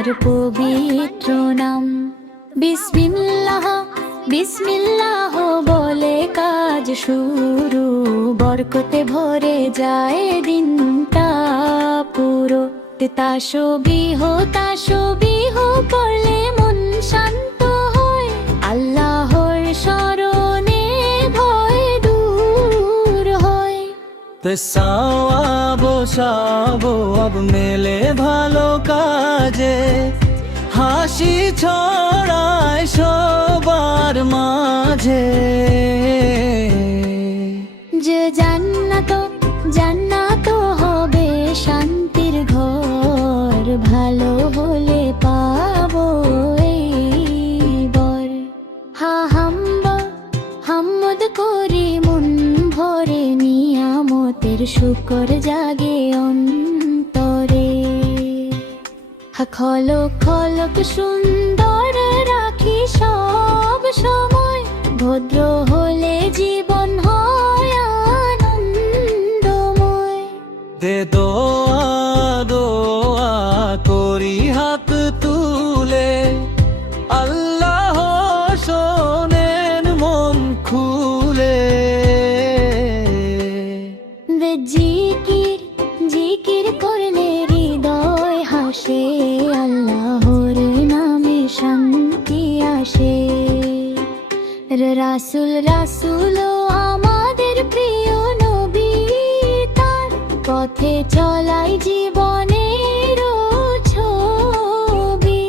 তোমার পবিত্র নাম। বিসমিল্লাহ বিসমিল্লাহ বলে কাজ শুরু, বরকতে ভরে যায় দিনটা পুরো। তাসবিহ তাসবিহ পড়লে মন শান্ত হয়, আল্লাহর শরণে ভয় দূর হয়। সাওয়াবো সাওয়াব মেলে ভালো কাজে, হাসি ছড়ায় সবার মাঝে। যে জান্নাত জান্নাত হবে শান্তির ঘর, ভালো হলে পাবো এই বর। হামদ করি মন ভরে, নিয়ামতের শুকর জাগে অন্তরে। খলক খলক সুন্দর রাখি সব সময়, ভদ্র হলে জীবন হয় আনন্দময়। দে দোয়া দোয়া করি হাত তুলে, আল্লাহ শোনেন মন খুলে। দে জিকির জিকির করলে হৃদয় হাসে, আল্লাহর নামে শান্তি আসে। রাসূল রাসূল আমাদের প্রিয় নবী, তার পথে চলাই জীবনের ছবি।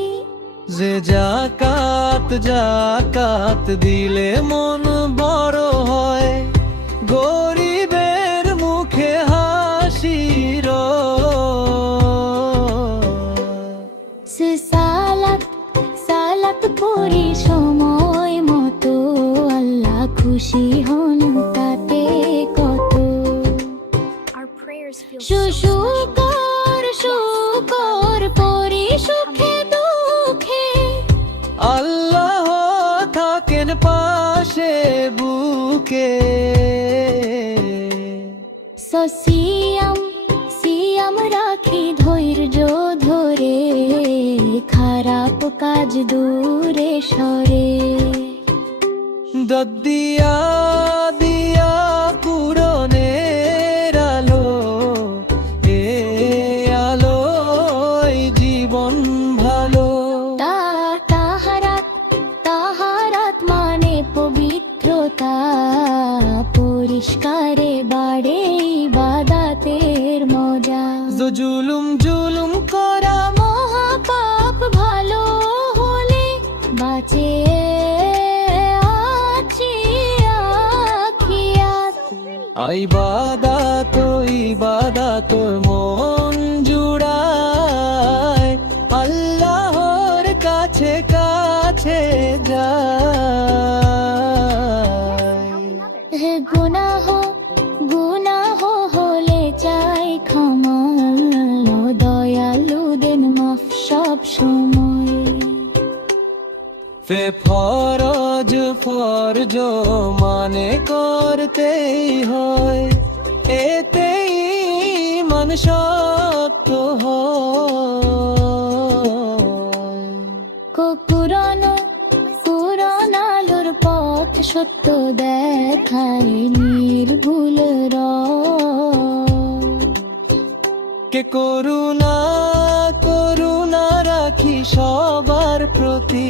যে জাকাত জাকাত দিলে মন বড় হয়, গরিবের মুখে হাসি সালাত সালাত পড়ি সময় মতো, আল্লাহ খুশি হন তাতে কত। শুকর শুকর পড়ি সুখে দুঃখে, আল্লাহ থাকেন পাশে বুকে। সিয়াম সিয়াম রাখি ধৈর্য ধরে, খারাপ কাজ দূরে সরে। দিয়া দিয়া পূরণের আলো, এ আলোয় জীবন ভালো। তাহারাত তাহারাত মানে পবিত্রতা, পরিষ্কারে বাড়ে ইবাদতের মজা। জুলুম জুলুম করা মহাপাপ, ভালো হলে বাঁচে আছি আখিরাত। ইবাদত ইবাদত মন জুড়ায়, আল্লাহর কাছে কাছে যায়। গুনাহ গুনাহ হলে চাই ক্ষমা, দয়ালু দেন মাফ সব সময়। ফরজ ফরজ মানে করতেই হয়, এতেই মন শক্ত হয়। পুরানো আলোর পথ সত্য দেখায়, নির্ভুল কে করুণা করুণা রাখি সবার প্রতি,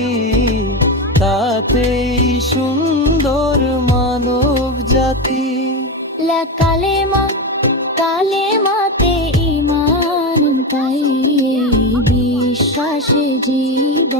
তাতেই সুন্দর মানব জাতি। কালেমাতে ঈমান, তাই বিশ্বাসে জীবন